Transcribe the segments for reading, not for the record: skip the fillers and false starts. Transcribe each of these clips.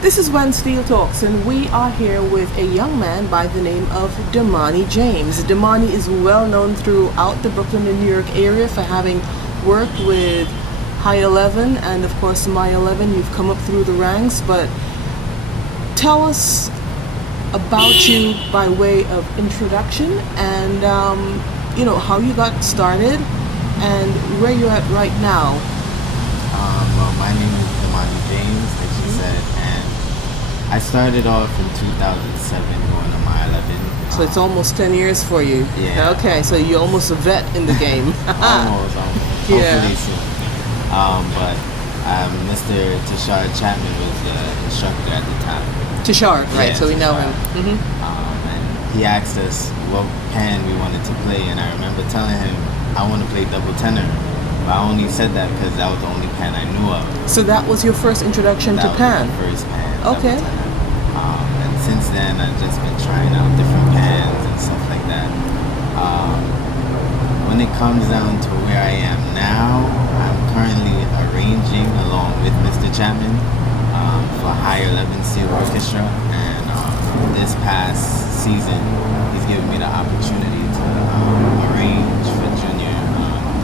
This is When Steel Talks, and we are here with a young man by the name of Damany James. Damany is well known throughout the Brooklyn and New York area for having worked with Higher Levin and, of course, Higher Levin. You've come up through the ranks, but tell us about you by way of introduction and, how you got started and where you're at right now. Well, my name is Damany James, like you said, and I started off in 2007 going to Higher Levin. So it's almost 10 years for you. Yeah. Okay, so you're almost a vet in the game. almost. Yeah. Hopefully soon. But Mr. Tashard Chapman was the instructor at the time. Tashard, right? Yeah, So we know him. Tashard. And he asked us what pan we wanted to play, and I remember telling him I want to play double tenor. But I only said that because that was the only pan I knew of. So that was your first introduction to pan? That was my first pan. Okay. And since then, I've just been trying out different pans and stuff like that. When it comes down to where I am now, I'm currently arranging along with Mr. Chapman for Higher Levin Steel Orchestra. And this past season, he's given me the opportunity to arrange for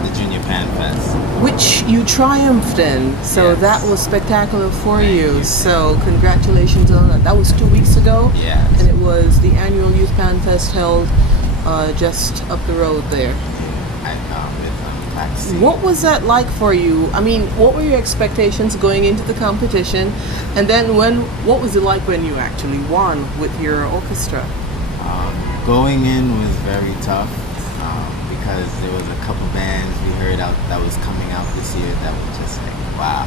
the Junior Pan Fest. Which you triumphed in, so Yes. that was spectacular for Thank you. you. So congratulations on that. That was 2 weeks ago, Yes. and it was the annual Youth Pan Fest held just up the road there. What was that like for you? I mean, what were your expectations going into the competition, and then what was it like when you actually won with your orchestra? Going in was very tough because there was a couple bands we heard out that was coming out this year that were just like, wow,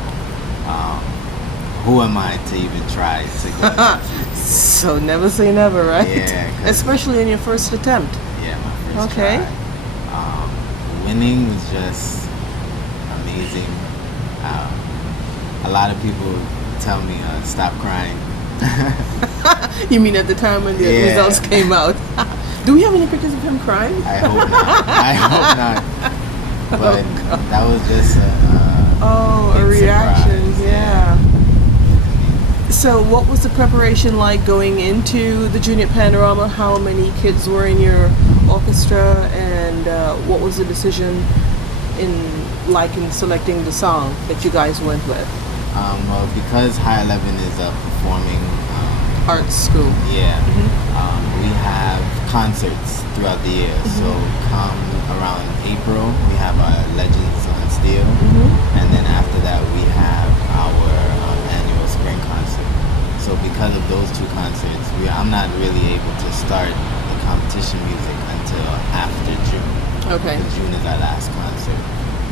who am I to even try to go? So never say never, right? Yeah. Especially in your first attempt. Yeah, my first Okay. try. Winning was just amazing. A lot of people tell me, stop crying. You mean at the time when the results came out? Do we have any pictures of him crying? I hope not. I hope not. But that was just a big reaction, surprise. yeah. So what was the preparation like going into the Junior Panorama? How many kids were in your orchestra, and what was the decision in selecting the song that you guys went with? Well, because Higher Levin is a performing Art school. Yeah. We have concerts throughout the year. So come around April, we have our Legends on Steel. And then after that, we have our annual spring concert. So because of those two concerts, I'm not really able to start the competition music until after June. Okay. Because June is our last concert.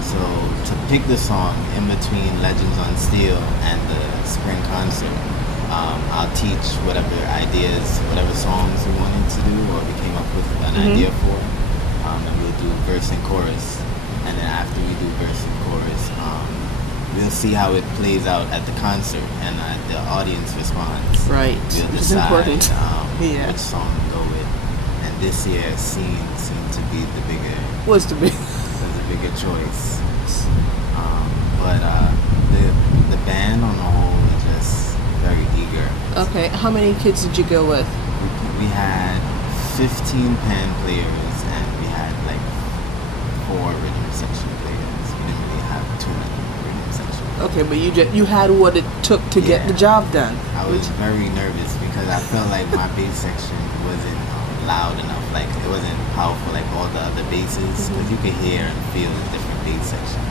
So to pick the song in between Legends on Steel and the spring concert, I'll teach whatever ideas, whatever songs we wanted to do or we came up with an idea for, and we'll do verse and chorus. And then after we do verse and chorus, we'll see how it plays out at the concert and the audience response. Right, We'll which is decide important. Yeah. which song to go with. And this year seemed to be the bigger Was the big. was a bigger choice. But the band on the whole was just very eager. Okay, how many kids did you go with? We had 15 pan players and we had like 4 rhythm section players. We didn't really have too many rhythm section players. Okay, but you had what it took to get the job done. I was very nervous because I felt like my bass section wasn't loud enough. Like it wasn't powerful like all the other basses, because you could hear and feel the different bass sections.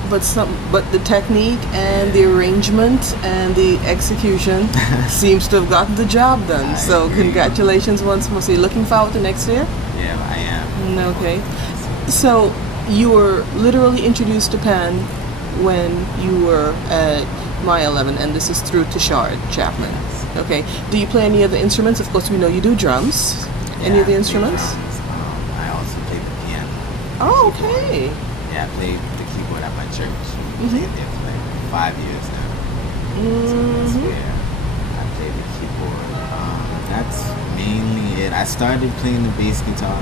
But the technique and the arrangement and the execution seems to have gotten the job done. I So agree. congratulations once more. So you're looking forward to next year? Yeah, I am. Okay. So you were literally introduced to pan when you were at Higher Levin, and this is through Tashard Chapman. Okay. Do you play any other instruments? Of course, we know you do drums. Any Yeah, of the I play instruments? drums. I also play the piano. Oh, okay. Yeah, I played the keyboard at my church. I played there for like 5 years now. So that's where I play the keyboard. That's mainly it. I started playing the bass guitar,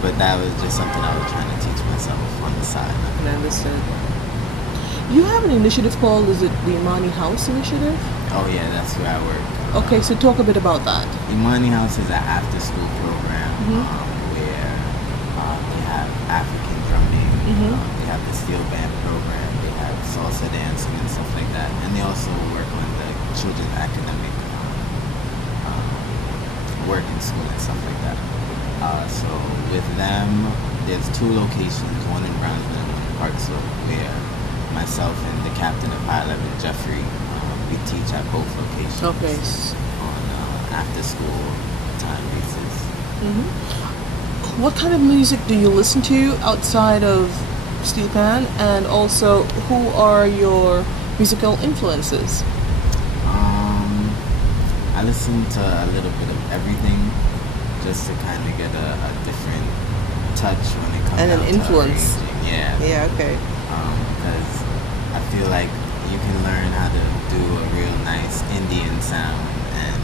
but that was just something I was trying to teach myself on the side. I understand. You have an initiative called, is it the Imani House Initiative? Oh yeah, that's where I work. Okay, so talk a bit about that. Imani House is an after-school program where they have African drumming, they have the steel band program, they have salsa dancing and stuff like that, and they also work on the children's academic work in school and stuff like that. So with them, there's 2 locations, one in Brownsville and one in Parksville, where myself and the captain of Higher Levin, Jeffrey, we teach at both locations. Okay. On after school time basis. What kind of music do you listen to outside of steelpan, and also who are your musical influences? I listen to a little bit of everything just to kind of get a different touch when it comes And an down influence. to arranging. Yeah, okay. Because I feel like you can learn how to do a real nice Indian sound, and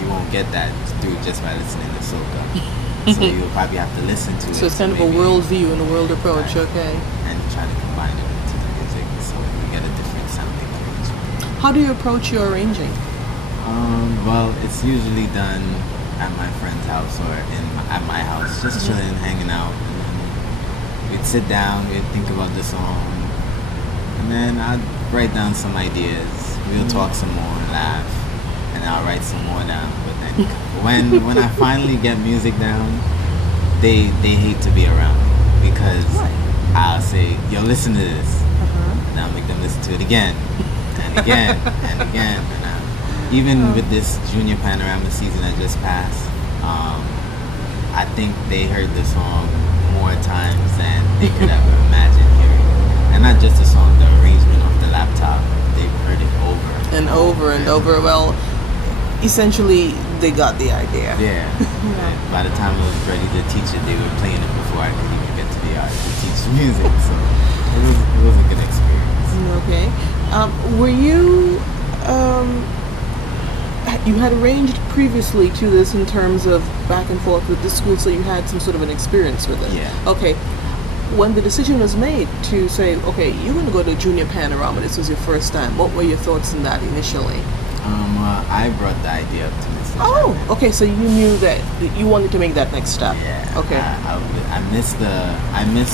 you won't get that through just by listening to soca. So you'll probably have to listen to it. So it's kind of a world view and a world approach, Right. okay. And try to combine it into the music so you get a different sounding arrangement. How do you approach your arranging? Well, it's usually done at my friend's house or at my house, just chilling, hanging out. And then we'd sit down, we'd think about the song, and then I'd write down some ideas. We'll talk some more and laugh, and I'll write some more down. But then when I finally get music down, they hate to be around me because I'll say, "Yo, listen to this," and I'll make them listen to it again and again and again. And even with this Junior Panorama season that just passed, I think they heard the song more times than they could ever imagine hearing. And not just the song, the arrangement of the laptop, they've heard it over And over and over. Well, essentially, they got the idea. Yeah. And by the time I was ready to teach it, they were playing it before I could even get to the art to teach the music. So it was a good experience. Okay. Were you... you had arranged previously to this in terms of back and forth with the school, so you had some sort of an experience with it. Yeah. Okay. When the decision was made to say, okay, you're going to go to Junior Panorama, this was your first time, what were your thoughts on that initially? I brought the idea up to Mr. Oh, Chapman. okay, so you knew that you wanted to make that next step. Yeah. Okay. I missed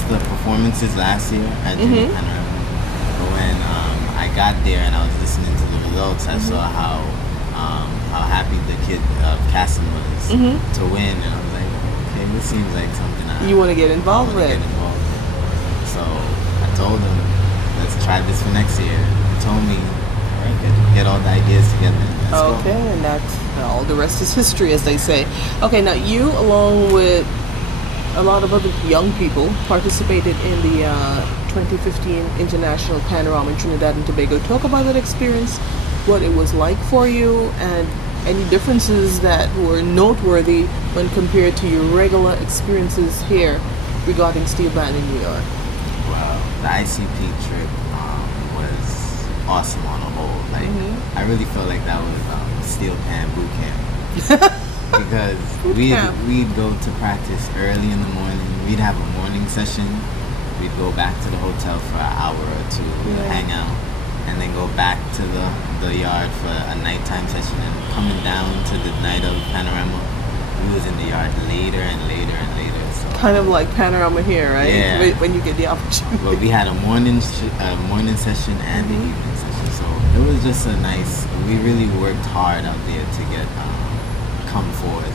the performances last year at Junior Panorama, but when I got there and I was listening to the results, I saw how happy the kid Cassim was to win, and I was like, okay, this seems like something You want to get involved with. So I told him, let's try this for next year. He told me, all right, get all the ideas together. Let's Okay, go. and that's all. The rest is history, as they say. Okay, now you, along with a lot of other young people, participated in the 2015 International Panorama in Trinidad and Tobago. Talk about that experience, what it was like for you, and any differences that were noteworthy when compared to your regular experiences here regarding steel band in New York. Wow, the ICP trip was awesome on a whole. Like, I really felt like that was steel pan boot camp. Because we'd go to practice early in the morning. We'd have a morning session. We'd go back to the hotel for an hour or two, hang out, and then go back to the yard for a nighttime session. And coming down to the night of Panorama, we was in the yard later and later and later. So Kind of like Panorama here, right? Yeah. When you get the opportunity. but we had a morning session and the evening session, so it was just a nice. We really worked hard out there to get come forth.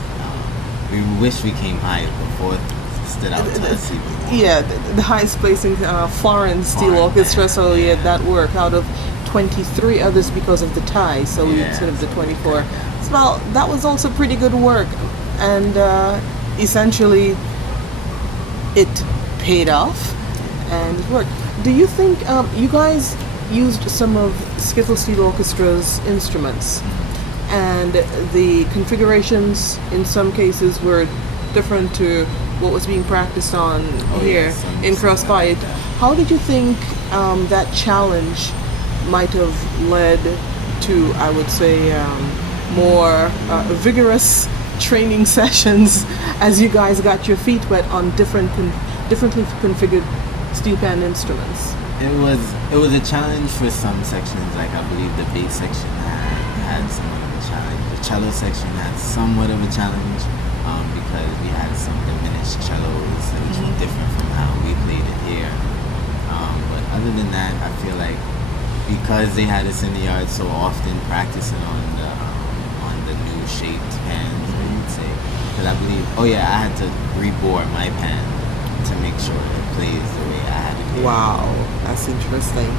We wish we came higher, but fourth stood out to us even more. Yeah, the highest placing foreign steel Foreign orchestra, band, so yeah, that worked out of 23 others because of the tie, so we Yeah. sort of the 24. Well, that was also pretty good work, and essentially it paid off and it worked. Do you think you guys used some of Skiffle Steel Orchestra's instruments, and the configurations in some cases were different to what was being practiced on here yes, in Crossfire? like that. How did you think that challenge might have led to, I would say, more vigorous training sessions as you guys got your feet wet on differently configured steel pan instruments? It was a challenge for some sections. Like I believe the bass section had some of the challenges cello section had somewhat of a challenge because we had some diminished cellos, which was different from how we played it here. But other than that, I feel like because they had us in the yard so often practicing on the new shaped pans, I would say. Because I believe, I had to rebore my pan to make sure it plays the way I had it. Wow, that's interesting.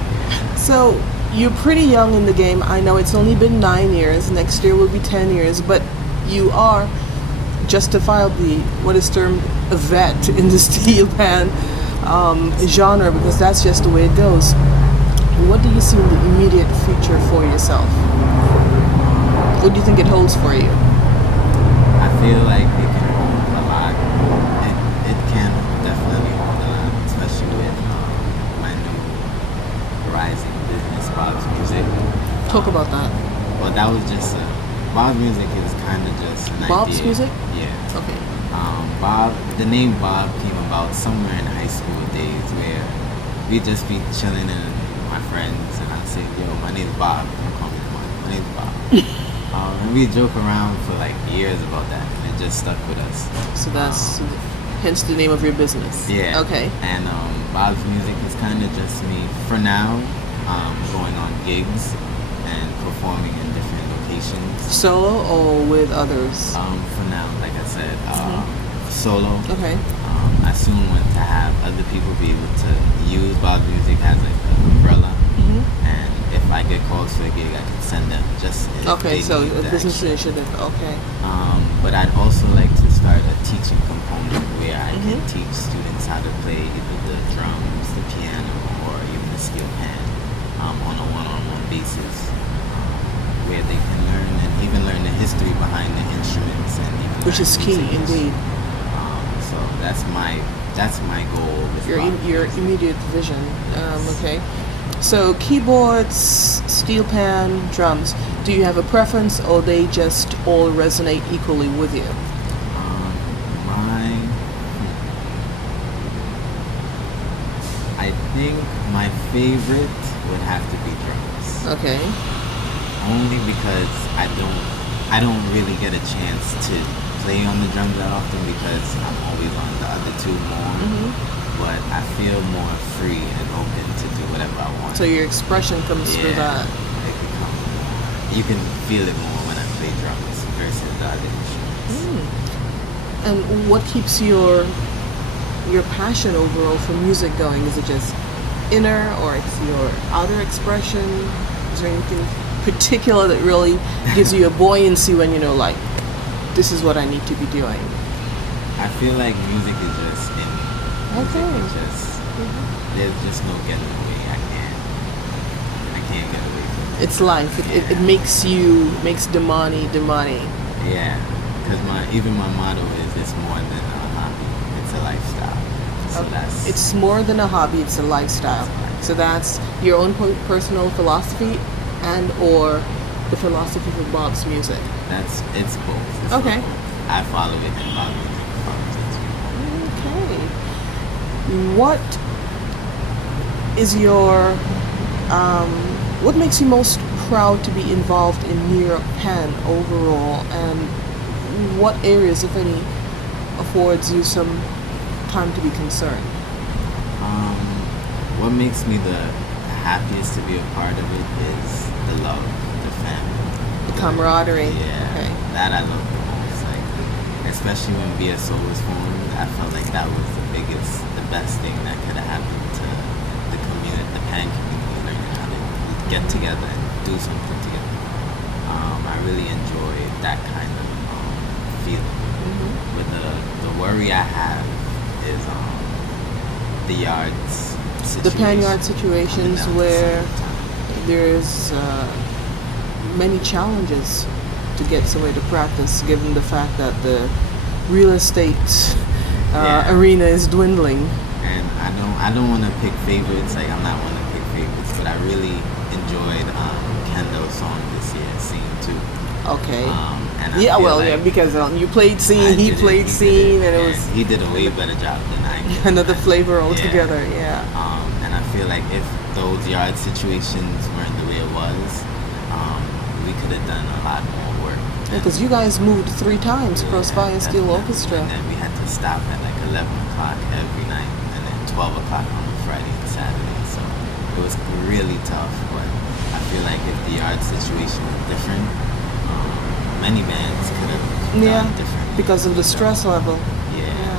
So you're pretty young in the game. I know it's only been 9 years. Next year will be 10 years, but you are justifiably what is termed a vet in the steel pan genre, because that's just the way it goes. What do you see in the immediate future for yourself? What do you think it holds for you? I feel like it can hold a lot. It can definitely hold a lot, especially with my new rising business, Bob's Music. Talk about that. Well, that was just Bob's Music is kind of just an Bob's idea. Music? Yeah. Okay. The name Bob came about somewhere in high school days where we'd just be chilling in my friends and I'd say, yo, my name's Bob. Don't call me Damany. My name's Bob. And we joke around for like years about that, and it just stuck with us. So that's hence the name of your business. Yeah. Okay. And Bob's Music is kind of just me for now, going on gigs and performing in different locations. Solo or with others? For now, like I said, solo. Okay. I soon want to have other people be able to use Bob's Music as like an umbrella. And if I get calls for a gig, I can send them just if Okay, they so need a the business extra. initiative. Okay. But I'd also like to start a teaching component where I can teach students how to play either the drums, the piano, or even the steel pan on a one-on-one basis, where they can learn and even learn the history behind the instruments and even Which is key, indeed. So that's my goal. With Your immediate vision. Okay. So keyboards, steel pan, drums. Do you have a preference, or they just all resonate equally with you? I think my favorite would have to be drums. Okay. Only because I don't really get a chance to play on the drums that often because I'm always on the other two more. But I feel more free and open to do whatever I want. So your expression comes through that. You can feel it more when I play drums versus the other instruments. And what keeps your passion overall for music going? Is it just inner, or it's your outer expression? Is there anything particular that really gives you a buoyancy when you know, like, this is what I need to be doing? I feel like music is just in me. Okay. Music is just, there's just no getting away. I can't get away from it. It's life. It makes Damany. Yeah, because even my motto is it's more than a hobby. It's a lifestyle. So that's It's more than a hobby. It's a lifestyle. So that's your own personal philosophy, and or the philosophy for Bob's Music. it's both. It's Okay. both. I follow it and Bob's Music follows it too. Okay. What is your what makes you most proud to be involved in New York Penn overall, and what areas, if any, affords you some time to be concerned? What makes me the happiest to be a part of it is the love, the family, The camaraderie. Yeah, Okay. that I love the most. Like, especially when BSO was formed, I felt like that was the best thing that could have happened to the community, the Pan community, learning how to get together and do something together. I really enjoyed that kind of feeling. But the worry I have is the yards. The pan yard situations where there's many challenges to get somewhere to practice, given the fact that the real estate arena is dwindling. And I don't want to pick favorites. Like, I'm not one to pick favorites, but I really enjoyed Kendall's song this year, Scene 2. Okay. And I feel like because you played Scene, he played Scene, and it was he did a way better job than I did. another flavor altogether. Yeah. And I feel like if those yard situations weren't the way it was, we could have done a lot more work. Because you guys moved 3 times across Fire and Steel definitely. Orchestra. And then we had to stop at like 11 o'clock every night, and then 12 o'clock on Friday and Saturday. So it was really tough, but I feel like if the yard situation was different, many bands could have Yeah, done differently. because of the So, stress level. yeah.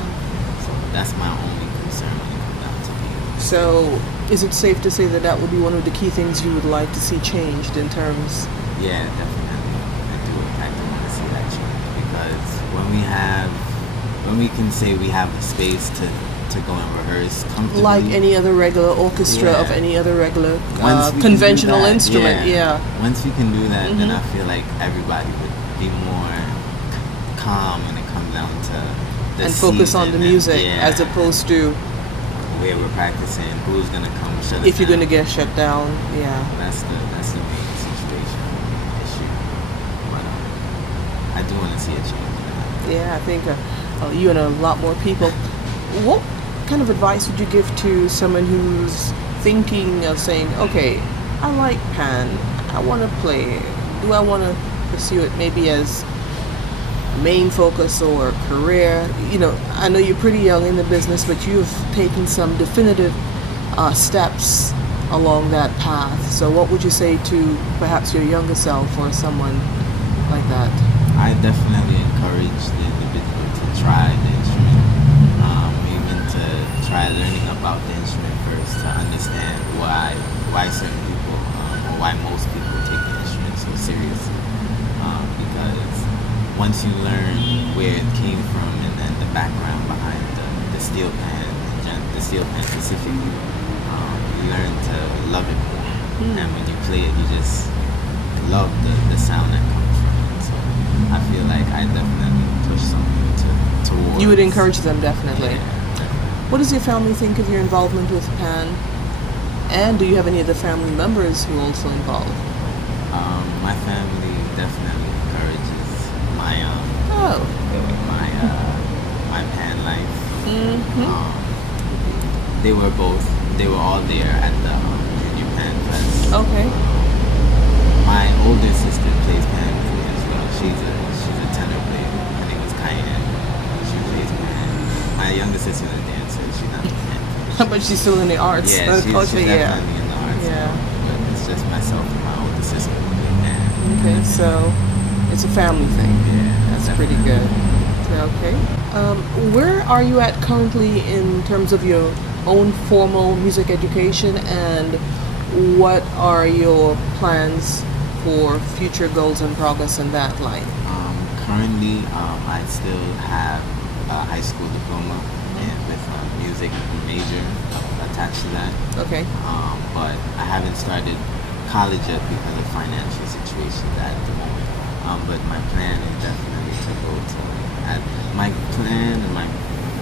So that's my only concern when it comes down to me. So, is it safe to say that that would be one of the key things you would like to see changed in terms? Yeah, definitely. I do want to see that change because when we can say we have a space to go and rehearse comfortably. Like any other regular orchestra Yeah. of any other regular Once we can do conventional that, instrument, yeah. Once we can do that, then Mhm. I feel like everybody would be more calm when it comes down to the And focus on the season and- music yeah, as opposed to where we're practicing, who's gonna come shut us if you're down. going to get shut down, yeah. That's the main situation issue. But I do want to see a change in that. Yeah, I think you and a lot more people. What kind of advice would you give to someone who's thinking of saying, okay, I like pan, I want to play. Do I want to pursue it maybe as main focus or career? You know, I know you're pretty young in the business, but you've taken some definitive steps along that path. So what would you say to perhaps your younger self or someone like that? I definitely encourage the individual to try the instrument, even to try learning about the instrument first to understand why certain people or why most people take the instrument so seriously. Because once you learn where it came from and then the background behind the steel pan, the steel pan specifically, you learn to love it more. And when you play it, you just love the sound that comes from it. So I feel like I definitely push someone towards. You would encourage them, definitely. Yeah. What does your family think of your involvement with pan? And do you have any other family members who are also involved? My family definitely encourages my Oh. my pan life. Mm-hmm. They were all there at the Junior Pan Fest. Okay. My older sister plays pan with me as well. She's a tenor player. Her name is Cayenne. She plays pan. My younger sister is a dancer. She's not a pan player. But she's still in the arts. Yeah, she's culture, definitely in the arts. Yeah. But it's just myself and my older sister. And Okay, so it's a family thing. yeah, That's pretty good. Okay. Where are you at currently in terms of your own formal music education, and what are your plans for future goals and progress in that line? Currently, I still have a high school diploma and with a music major attached to that. Okay. But I haven't started college yet because of financial situations at the moment. But my plan is definitely to go to. My plan and my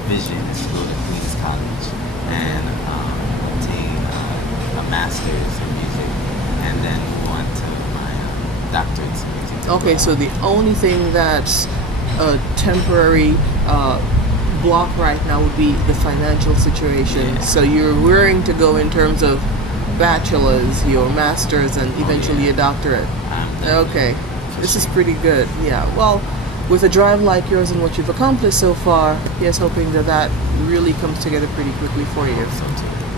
vision is to go to Queens College and obtain a master's in music, and then move on to my doctorates in music. Okay, so the only thing that's a temporary block right now would be the financial situation. Yeah. So you're willing to go in terms of bachelor's, your master's, and eventually yeah. a doctorate. Okay, this is sure. pretty good. Yeah, well, with a drive like yours and what you've accomplished so far, here's hoping that that really comes together pretty quickly for you.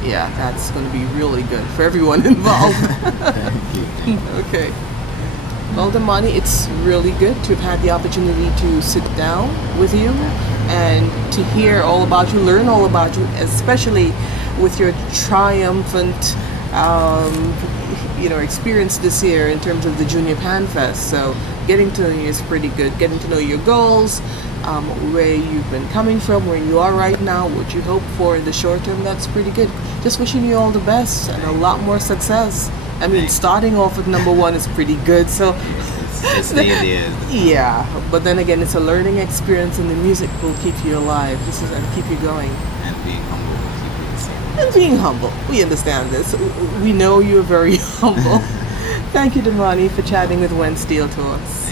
Yeah, that's going to be really good for everyone involved. Thank you. Okay. Well, Damany, it's really good to have had the opportunity to sit down with you and to hear all about you, learn all about you, especially with your triumphant experience this year in terms of the Junior Pan Fest. So getting to know you is pretty good. Getting to know your goals, where you've been coming from, where you are right now, what you hope for in the short term, that's pretty good. Just wishing you all the best and a lot more success. I mean, starting off with number one is pretty good. So It's the idea. yeah, but then again, it's a learning experience, and the music will keep you alive. This is and keep you going. And being humble will keep you the same. And being humble, we understand this. We know you're very humble. Thank you, Damany, for chatting with Gwen Steele to us.